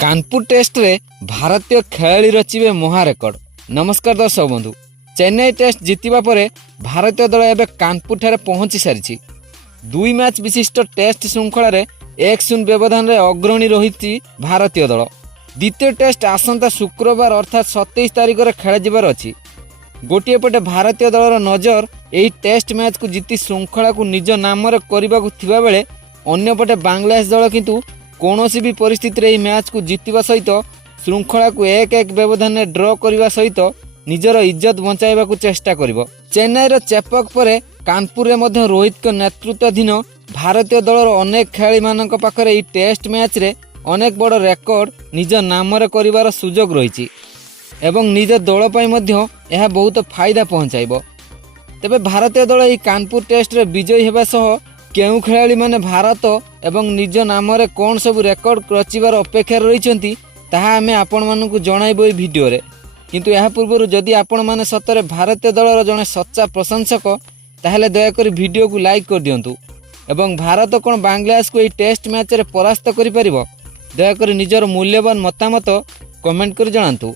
Kanpur test रे भारतीय खेलाड़ी रचिबे महारेकर्ड। नमस्कार दर्शक बंधु, चेन्नई टेस्ट जीतिबा परे भारतीय दल एबे कानपुर ठारे पहुंची सारिछि। 2 मैच विशिष्ट टेस्ट श्रृंखला रे 1-0 व्यवधान रे अग्रणी रहिछि भारतीय दल। द्वितीय टेस्ट आसंता शुक्रवार अर्थात 27 तारिख रे खेला जिबार अछि। गोटिए पटे भारतीय दलर नजर एही टेस्ट मैच को जीति श्रृंखला को निज नाम रे करबा को थिबा बेले अन्य पटे बांग्लादेश दल किंतु कौनसी भी परिस्थिति रे मैच को जीतिबा सहित श्रृंखला को 1-1 व्यवधान में ड्र करने सहित निजर इज्जत बचाइबा को चेष्टा करिवो। चेन्नई रो चेपक परे कानपुर रे मध्य रोहित के नेतृत्वाधीन भारतीय दलर अनेक खेलाड़ी मानक पाखरे ई टेस्ट मैच रे अनेक बड़ रेकर्ड निज नाम रे करिवार सुजोग रहिछि एवं निज दल पई मध्य यह बहुत फायदा पहुंचाइबो। तेबे भारतीय दल ई कानपुर टेस्ट रे विजयी हेबा सह केउ खेलाड़ी माने भारत एवं निज नाम रे कौन सब रेकर्ड रचिबार अपेक्षा रहिछंती ताहा आमे आपण मानकु जणाइबो ए वीडियो रे। किंतु यह पूर्व जदि आपण माने सतरे भारतीय दलर जने सच्चा प्रशंसक ताहले दया करी वीडियो को लाइक कर दियंतु एवं भारत कोन बांग्लादेश को ए टेस्ट मैच रे परास्त करि परिबो दया करी निजर मूल्यवान मतामत कमेंट कर जणांतु।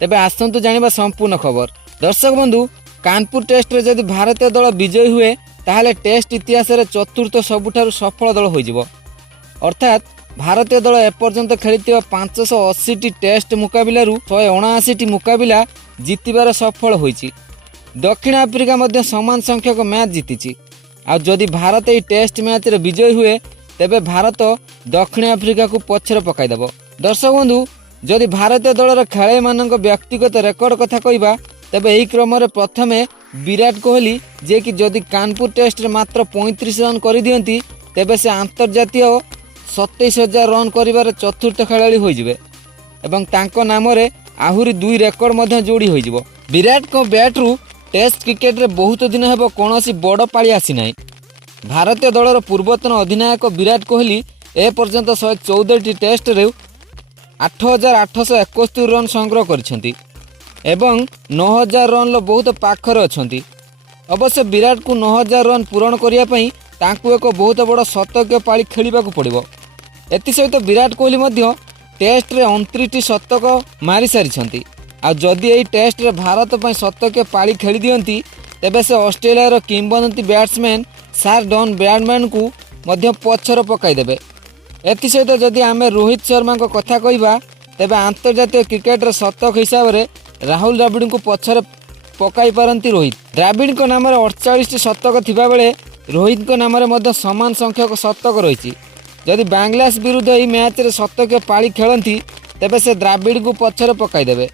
तेबे आसंतु जानिबा संपूर्ण खबर। दर्शक बंधु, कानपुर टेस्ट रे जदि भारतीय दल विजयी हुए ताहले टेस्ट इतिहास रे चतुर्थ सबुठारु सफल दल होइजिवो। अर्थात भारतीय दल एपर्यंत खेलिथिबा 580 टेस्ट मुकाबिलारू 179 मुकाबिला जीतिबार सफल होइछि। दक्षिण आफ्रिका मध्य समान संख्यक मैच जीतिछि। आ जदि भारत ए टेस्ट मैच रे विजयी हुए तेबे भारत दक्षिण आफ्रिका को पछरे पकाई देबो। दर्शक बंधु, जदि भारतीय दलर खेलाड़ी मानक व्यक्तिगत रेकर्ड कथा कहिबा तेबे एही क्रम रे प्रथमे विराट कोहली जे कि जदि कानपुर टेस्ट रे मात्र 35 रन कर दियंती तेबे से अंतर्जातीय 27,000 रन करिबार चतुर्थ खेलाड़ी होइजिबे एवं तांको नाम रे आहुरी 2 रेकर्ड मध्य जोड़ी होइजिबो। विराट को बैट रु टेस्ट क्रिकेट रे बहुत दिन हेबो कोनोसी बड़ पाली आसी नाही। भारतीय दलर पूर्वतन अधिनायक विराट कोहली ए पर्यंत 114 टेस्ट रे 8,871 रन संग्रह करिसेंती एवं 9,000 रन बहुत पाखरे अछंती। अवश्य विराट को 9,000 रन पूरण करिया पई तांकु एक बहुत बड़ शतकीय पाली खेलिबा को पड़िबो। एति सहित विराट कोहली मध्य टेस्ट रे 29 शतक मारी सारिछंती। आ जदि एही टेस्ट रे भारत पई शतकीय पाली खेली दियंती तेबे से ऑस्ट्रेलिया रो किंबदंती बैट्समैन सर डॉन ब्रैडमैन को मध्य पछर पकाई देबे। एति सहित जदि आमे रोहित शर्मा को कथा कहिबा तेबे अंतर्जातीय क्रिकेट रे शतक हिसाब रे राहुल द्रविड़ को पछरे पकाई पारंती रोहित। द्रविड़ को नाम 48 शतक थिबा बेले रोहित को नाम मध्य समान संख्यक शतक रही। जदि बांग्लादेश विरुद्ध यह मैच रे शतकीय पाली खेलती तेबे से द्रविड़ को पछरे पकाई देबे।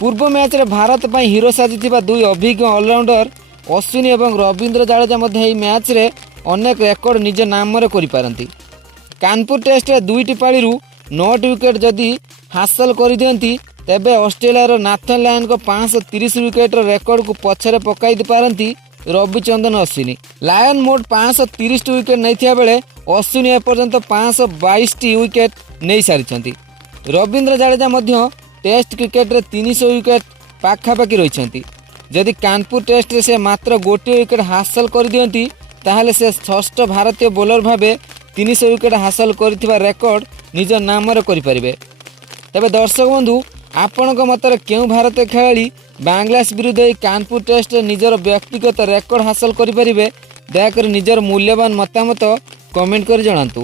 पूर्व मैच रे भारत पई हीरो साजिथिबा 2 अभिज्ञ ऑलराउंडर अश्विनी एवं रविंद्र जाडेजा मध्य यह मैच रे अनेक रेकर्ड निज नाम रे करि पारंती। कानपुर टेस्ट रे 2टी पाली रु 9 विकेट जदि हासिल कर दियंती तेबे ऑस्ट्रेलिया रो नाथन लायन को 530 विकेट रेकर्ड को पछरे पकाई पारंती रविचंद्रन अश्विनी। लायन मोट 530 विकेट नहीं बेले अश्विनी एपर्यंत 522 विकेट नहीं सारी। रविंद्र जाडेजा मध्य टेस्ट क्रिकेट रे 300 विकेट पाखापाखि रही। जदि कानपुर टेस्ट रे से मात्र गोटे विकेट हासिल कर दियंती ताहले से षष्ठ भारतीय बोलर भावे 300 विकेट हासिल करथिबा रेकर्ड निज नाम रे करि परिबे। तबे दर्शक बंधु, आपणक मतरे केउ भारतीय खेलाड़ी बांग्लादेश विरुद्ध कानपुर टेस्ट निजर व्यक्तिगत रेकर्ड हासिल करि परिबे दयाकर निजर मूल्यवान मतामत कमेंट कर जणांतु।